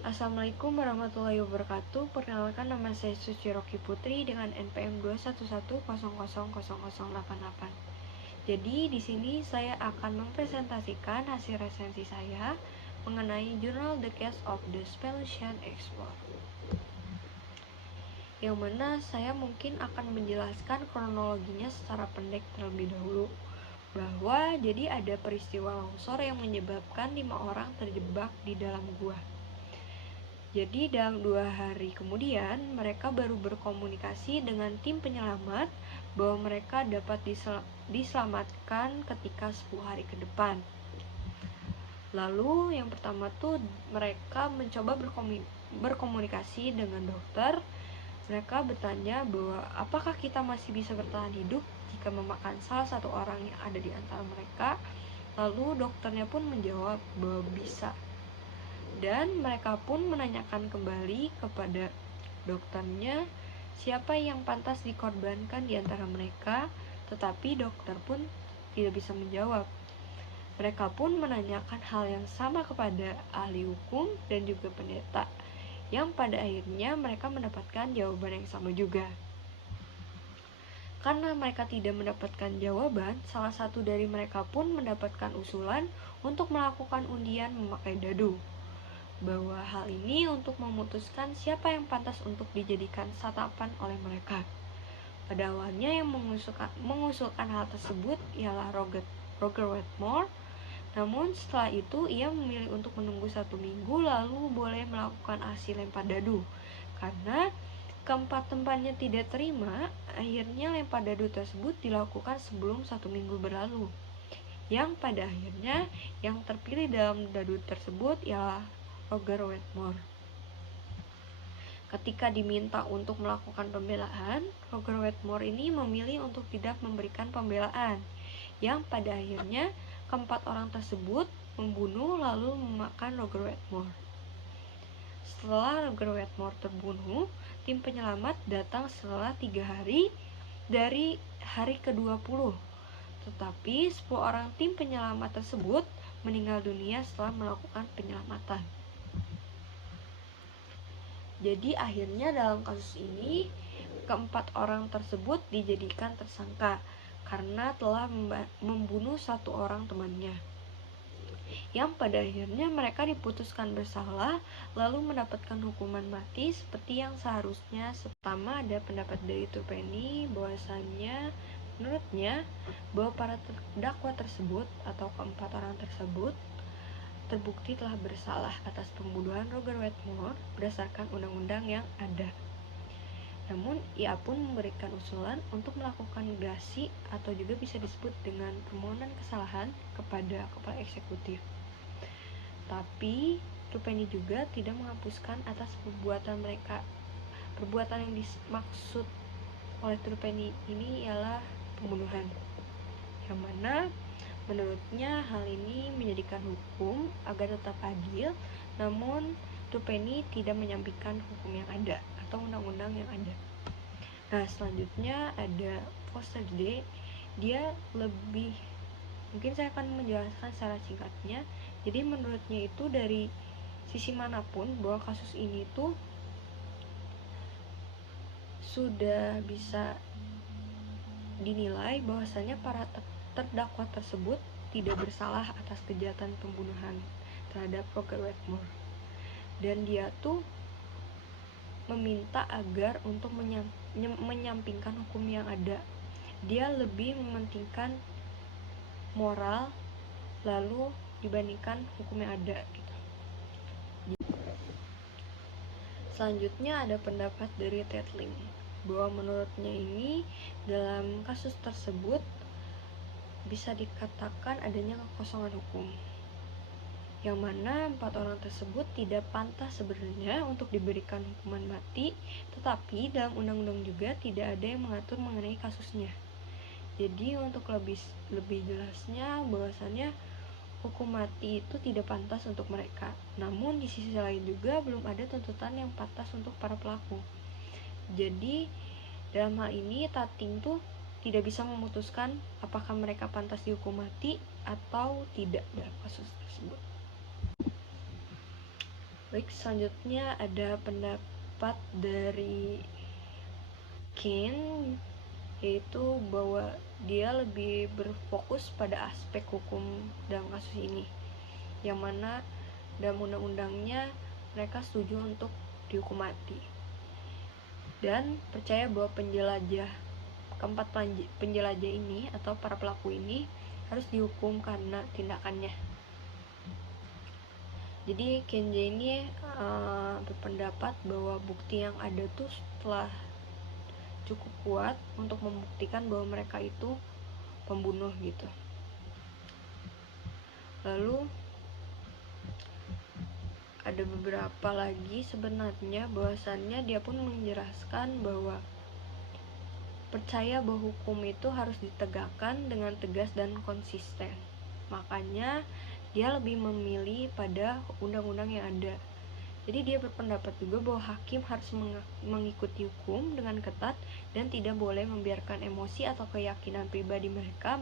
Assalamualaikum warahmatullahi wabarakatuh. Perkenalkan, nama saya Suci Rocky Putri dengan NPM 211000088. Jadi di sini saya akan mempresentasikan hasil resensi saya mengenai jurnal The Case of the Spellician Explorer. Yang mana saya mungkin akan menjelaskan kronologinya secara pendek terlebih dahulu. Bahwa jadi ada peristiwa longsor yang menyebabkan 5 orang terjebak di dalam gua. Jadi dalam 2 hari kemudian mereka baru berkomunikasi dengan tim penyelamat bahwa mereka dapat diselamatkan ketika 10 hari ke depan. Lalu yang pertama tuh mereka mencoba berkomunikasi dengan dokter. Mereka bertanya bahwa apakah kita masih bisa bertahan hidup jika memakan salah satu orang yang ada di antara mereka. Lalu dokternya pun menjawab bahwa bisa. Dan mereka pun menanyakan kembali kepada dokternya siapa yang pantas dikorbankan di antara mereka, tetapi dokter pun tidak bisa menjawab. Mereka pun menanyakan hal yang sama kepada ahli hukum dan juga pendeta, yang pada akhirnya mereka mendapatkan jawaban yang sama juga. Karena mereka tidak mendapatkan jawaban, salah satu dari mereka pun mendapatkan usulan untuk melakukan undian memakai dadu, bahwa hal ini untuk memutuskan siapa yang pantas untuk dijadikan santapan oleh mereka. Pada awalnya yang mengusulkan hal tersebut ialah Roger Wetmore. Namun setelah itu ia memilih untuk menunggu 1 minggu lalu boleh melakukan aksi lempar dadu. Karena keempat temannya tidak terima, akhirnya lempar dadu tersebut dilakukan sebelum 1 minggu berlalu. Yang pada akhirnya yang terpilih dalam dadu tersebut ialah Roger Wetmore. Ketika diminta untuk melakukan pembelaan, Roger Wetmore ini memilih untuk tidak memberikan pembelaan, yang pada akhirnya keempat orang tersebut membunuh lalu memakan Roger Wetmore. Setelah Roger Wetmore terbunuh, tim penyelamat datang setelah 3 hari dari hari ke-20. Tetapi 10 orang tim penyelamat tersebut meninggal dunia setelah melakukan penyelamatan. Jadi akhirnya dalam kasus ini keempat orang tersebut dijadikan tersangka karena telah membunuh 1 orang temannya, yang pada akhirnya mereka diputuskan bersalah lalu mendapatkan hukuman mati seperti yang seharusnya. Pertama ada pendapat dari Tupeni bahwasannya menurutnya bahwa para terdakwa tersebut atau keempat orang tersebut terbukti telah bersalah atas pembunuhan Roger Wetmore berdasarkan undang-undang yang ada. Namun ia pun memberikan usulan untuk melakukan gerasi atau juga bisa disebut dengan permohonan kesalahan kepada kepala eksekutif. Tapi Tupeni juga tidak menghapuskan atas perbuatan mereka. Perbuatan yang dimaksud oleh Tupeni ini ialah pembunuhan, yang mana menurutnya hal ini menjadikan hukum agar tetap adil, namun Tupeni tidak menyampaikan hukum yang ada atau undang-undang yang ada. Nah, selanjutnya ada Foster D. Dia lebih, mungkin saya akan menjelaskan secara singkatnya. Jadi menurutnya itu dari sisi manapun bahwa kasus ini tuh sudah bisa dinilai bahwasanya para terdakwa tersebut tidak bersalah atas kejahatan pembunuhan terhadap Roger Wetmore. Dan dia tuh meminta agar untuk menyampingkan hukum yang ada. Dia lebih mementingkan moral lalu dibandingkan hukum yang ada gitu. Selanjutnya ada pendapat dari Ted Lim bahwa menurutnya ini dalam kasus tersebut bisa dikatakan adanya kekosongan hukum, yang mana 4 orang tersebut tidak pantas sebenarnya untuk diberikan hukuman mati, tetapi dalam undang-undang juga tidak ada yang mengatur mengenai kasusnya. Jadi untuk lebih jelasnya bahwasannya hukum mati itu tidak pantas untuk mereka. Namun di sisi lain juga belum ada tuntutan yang pantas untuk para pelaku. Jadi dalam hal ini Tating tuh tidak bisa memutuskan apakah mereka pantas dihukum mati atau tidak dalam kasus tersebut. Baik, selanjutnya ada pendapat dari Kane, yaitu bahwa dia lebih berfokus pada aspek hukum dalam kasus ini, yang mana dalam undang-undangnya mereka setuju untuk dihukum mati dan percaya bahwa keempat penjelajah ini atau para pelaku ini harus dihukum karena tindakannya. Jadi Kenji ini berpendapat bahwa bukti yang ada tuh telah cukup kuat untuk membuktikan bahwa mereka itu pembunuh gitu. Lalu ada beberapa lagi sebenarnya bahwasannya dia pun menjelaskan bahwa percaya bahwa hukum itu harus ditegakkan dengan tegas dan konsisten. Makanya dia lebih memilih pada undang-undang yang ada. Jadi dia berpendapat juga bahwa hakim harus mengikuti hukum dengan ketat dan tidak boleh membiarkan emosi atau keyakinan pribadi mereka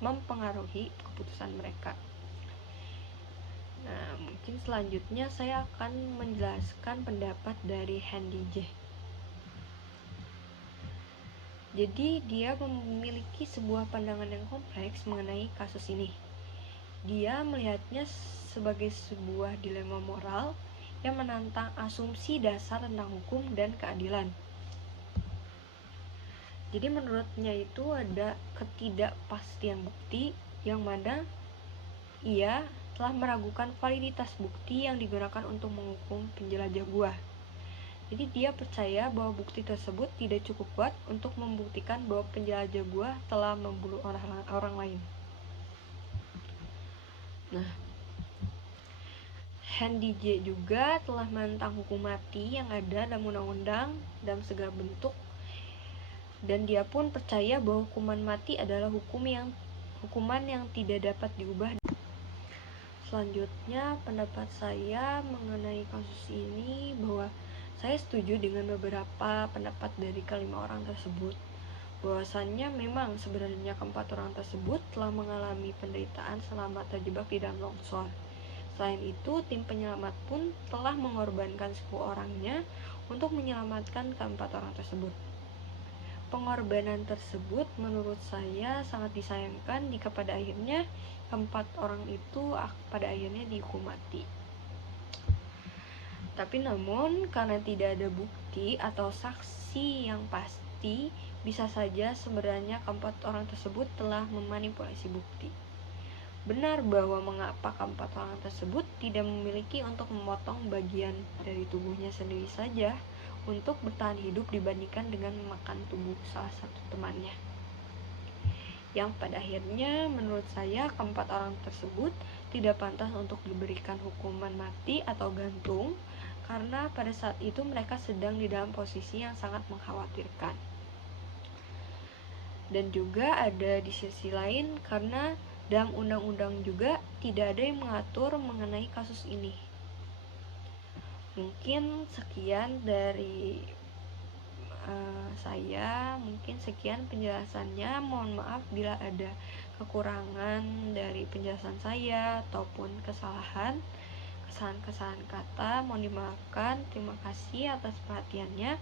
mempengaruhi keputusan mereka. Nah, mungkin selanjutnya saya akan menjelaskan pendapat dari Handy J. Jadi dia memiliki sebuah pandangan yang kompleks mengenai kasus ini. Dia melihatnya sebagai sebuah dilema moral yang menantang asumsi dasar tentang hukum dan keadilan. Jadi menurutnya itu ada ketidakpastian bukti yang mana ia telah meragukan validitas bukti yang digunakan untuk menghukum penjelajah gua. Jadi dia percaya bahwa bukti tersebut tidak cukup kuat untuk membuktikan bahwa penjelajah gua telah membunuh orang lain. Nah, Handy J juga telah menentang hukum mati yang ada dalam undang-undang dalam segala bentuk, dan dia pun percaya bahwa hukuman mati adalah hukuman yang tidak dapat diubah. Selanjutnya pendapat saya mengenai kasus ini bahwa saya setuju dengan beberapa pendapat dari kelima orang tersebut, bahwasannya memang sebenarnya keempat orang tersebut telah mengalami penderitaan selama terjebak di dalam longsor. Selain itu, tim penyelamat pun telah mengorbankan 10 orangnya untuk menyelamatkan keempat orang tersebut. Pengorbanan tersebut menurut saya sangat disayangkan jika pada akhirnya keempat orang itu pada akhirnya dihukum mati. Tapi namun karena tidak ada bukti atau saksi yang pasti, bisa saja sebenarnya keempat orang tersebut telah memanipulasi bukti. Benar bahwa mengapa keempat orang tersebut tidak memiliki untuk memotong bagian dari tubuhnya sendiri saja untuk bertahan hidup dibandingkan dengan memakan tubuh salah satu temannya. Yang pada akhirnya menurut saya keempat orang tersebut tidak pantas untuk diberikan hukuman mati atau gantung, karena pada saat itu mereka sedang di dalam posisi yang sangat mengkhawatirkan. Dan juga ada di sisi lain karena dalam undang-undang juga tidak ada yang mengatur mengenai kasus ini. Mungkin sekian dari saya, mungkin sekian penjelasannya. Mohon maaf bila ada kekurangan dari penjelasan saya ataupun kesalahan kata, mohon dimaafkan. Terima kasih atas perhatiannya.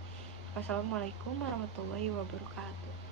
Wassalamualaikum warahmatullahi wabarakatuh.